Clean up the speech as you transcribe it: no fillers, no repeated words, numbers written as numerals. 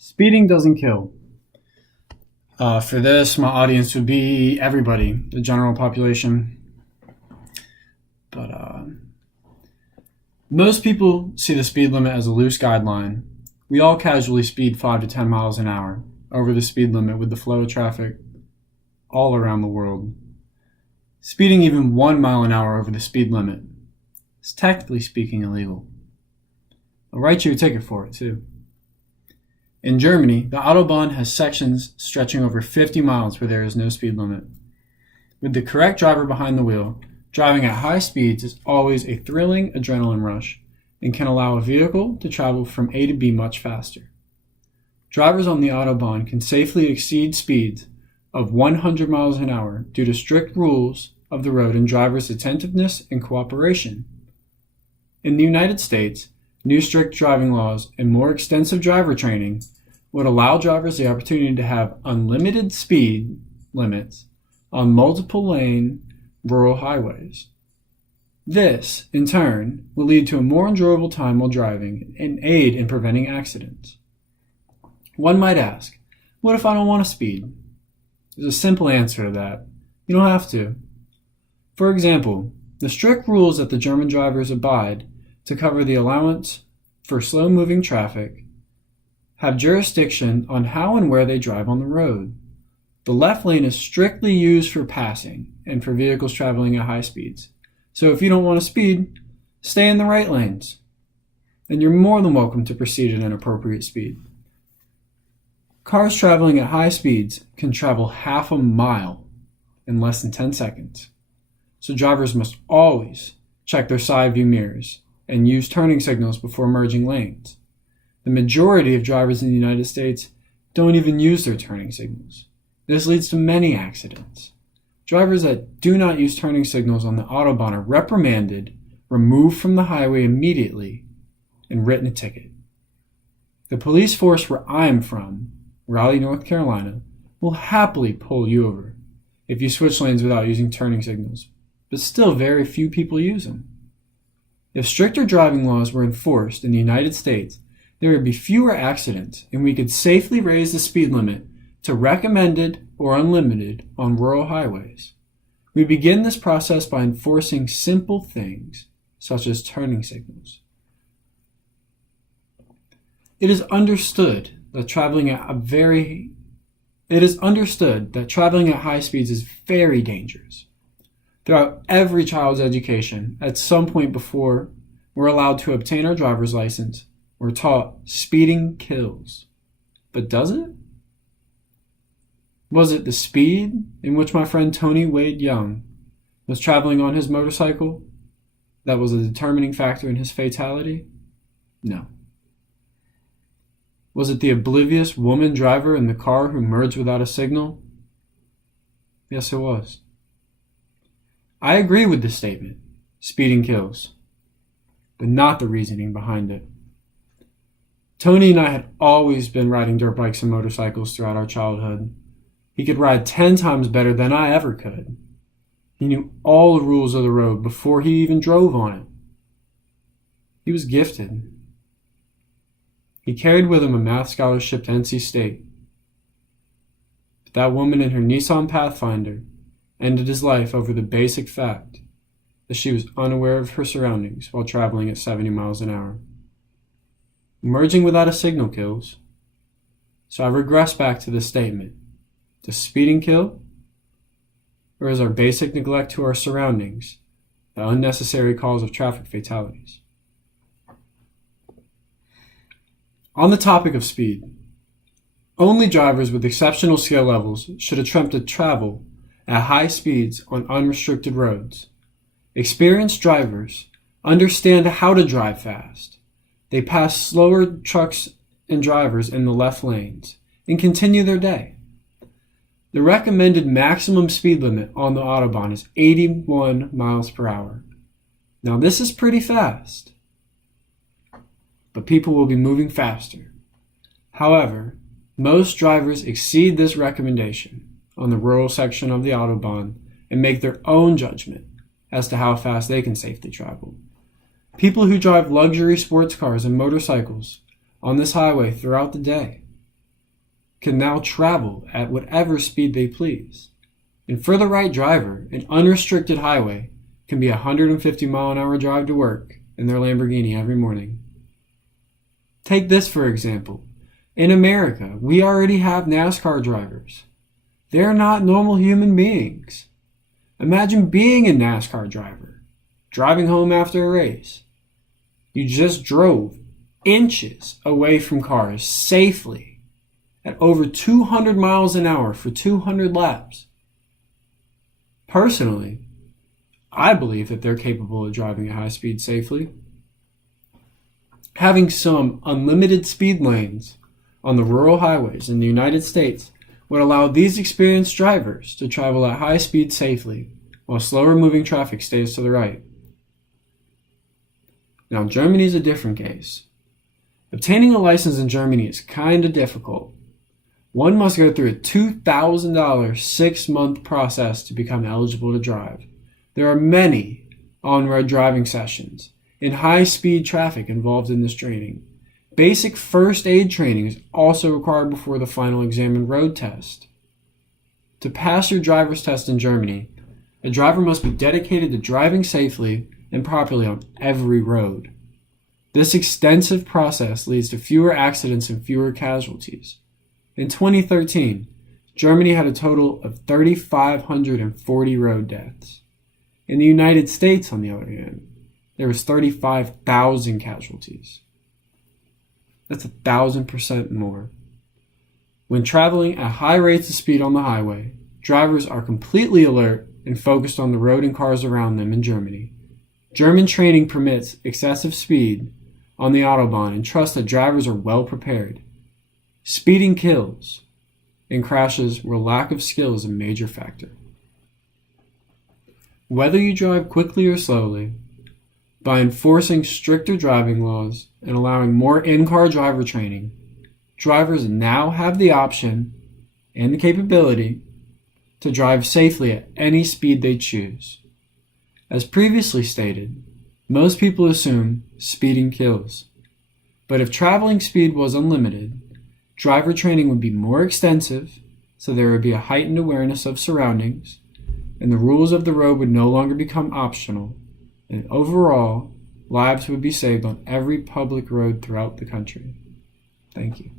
Speeding doesn't kill. For this, my audience would be everybody, the general population. But most people see the speed limit as a loose guideline. We all casually speed 5 to 10 miles an hour over the speed limit with the flow of traffic all around the world. Speeding even 1 mile an hour over the speed limit is technically speaking illegal. They'll write you a ticket for it too. In Germany, the Autobahn has sections stretching over 50 miles where there is no speed limit. With the correct driver behind the wheel, driving at high speeds is always a thrilling adrenaline rush and can allow a vehicle to travel from A to B much faster. Drivers on the Autobahn can safely exceed speeds of 100 miles an hour due to strict rules of the road and drivers' attentiveness and cooperation. In the United States, new strict driving laws and more extensive driver training would allow drivers the opportunity to have unlimited speed limits on multiple lane rural highways. This, in turn, will lead to a more enjoyable time while driving and aid in preventing accidents. One might ask, what if I don't want to speed? There's a simple answer to that. You don't have to. For example, the strict rules that the German drivers abide to cover the allowance for slow-moving traffic have jurisdiction on how and where they drive on the road. The left lane is strictly used for passing and for vehicles traveling at high speeds. So if you don't want to speed, stay in the right lanes. And you're more than welcome to proceed at an appropriate speed. Cars traveling at high speeds can travel half a mile in less than 10 seconds. So drivers must always check their side view mirrors and use turning signals before merging lanes. The majority of drivers in the United States don't even use their turning signals. This leads to many accidents. Drivers that do not use turning signals on the Autobahn are reprimanded, removed from the highway immediately, and written a ticket. The police force where I am from, Raleigh, North Carolina, will happily pull you over if you switch lanes without using turning signals, but still very few people use them. If stricter driving laws were enforced in the United States, there would be fewer accidents and we could safely raise the speed limit to recommended or unlimited on rural highways. We begin this process by enforcing simple things such as turning signals. It is understood that traveling at high speeds is very dangerous. Throughout every child's education, at some point before we're allowed to obtain our driver's license, we're taught speeding kills. But does it? Was it the speed in which my friend Tony Wade Young was traveling on his motorcycle that was a determining factor in his fatality? No. Was it the oblivious woman driver in the car who merged without a signal? Yes, it was. I agree with the statement, speeding kills, but not the reasoning behind it. Tony and I had always been riding dirt bikes and motorcycles throughout our childhood. He could ride 10 times better than I ever could. He knew all the rules of the road before he even drove on it. He was gifted. He carried with him a math scholarship to NC State. But that woman in her Nissan Pathfinder ended his life over the basic fact that she was unaware of her surroundings while traveling at 70 miles an hour. Merging without a signal kills. So I regress back to the statement. Does speeding kill? Or is our basic neglect to our surroundings the unnecessary cause of traffic fatalities? On the topic of speed, only drivers with exceptional skill levels should attempt to travel at high speeds on unrestricted roads. Experienced drivers understand how to drive fast. They pass slower trucks and drivers in the left lanes and continue their day. The recommended maximum speed limit on the Autobahn is 81 miles per hour. Now this is pretty fast, but people will be moving faster. However, most drivers exceed this recommendation on the rural section of the Autobahn and make their own judgment as to how fast they can safely travel. People who drive luxury sports cars and motorcycles on this highway throughout the day can now travel at whatever speed they please. And for the right driver, an unrestricted highway can be a 150-mile-an-hour drive to work in their Lamborghini every morning. Take this for example. In America, we already have NASCAR drivers. They're not normal human beings. Imagine being a NASCAR driver, driving home after a race. You just drove inches away from cars safely at over 200 miles an hour for 200 laps. Personally, I believe that they're capable of driving at high speed safely. Having some unlimited speed lanes on the rural highways in the United States would allow these experienced drivers to travel at high speed safely while slower moving traffic stays to the right. Now, Germany is a different case. Obtaining a license in Germany is kind of difficult. One must go through a $2,000 6-month process to become eligible to drive. There are many on-road driving sessions and high-speed traffic involved in this training. Basic first aid training is also required before the final exam and road test. To pass your driver's test in Germany, a driver must be dedicated to driving safely and properly on every road. This extensive process leads to fewer accidents and fewer casualties. In 2013, Germany had a total of 3,540 road deaths. In the United States, on the other hand, there was 35,000 casualties. That's 1,000% more. When traveling at high rates of speed on the highway, drivers are completely alert and focused on the road and cars around them in Germany. German training permits excessive speed on the Autobahn and trusts that drivers are well prepared. Speeding kills, and crashes where lack of skill is a major factor. Whether you drive quickly or slowly, by enforcing stricter driving laws and allowing more in-car driver training, drivers now have the option and the capability to drive safely at any speed they choose. As previously stated, most people assume speeding kills. But if traveling speed was unlimited, driver training would be more extensive, so there would be a heightened awareness of surroundings, and the rules of the road would no longer become optional, and overall, lives would be saved on every public road throughout the country. Thank you.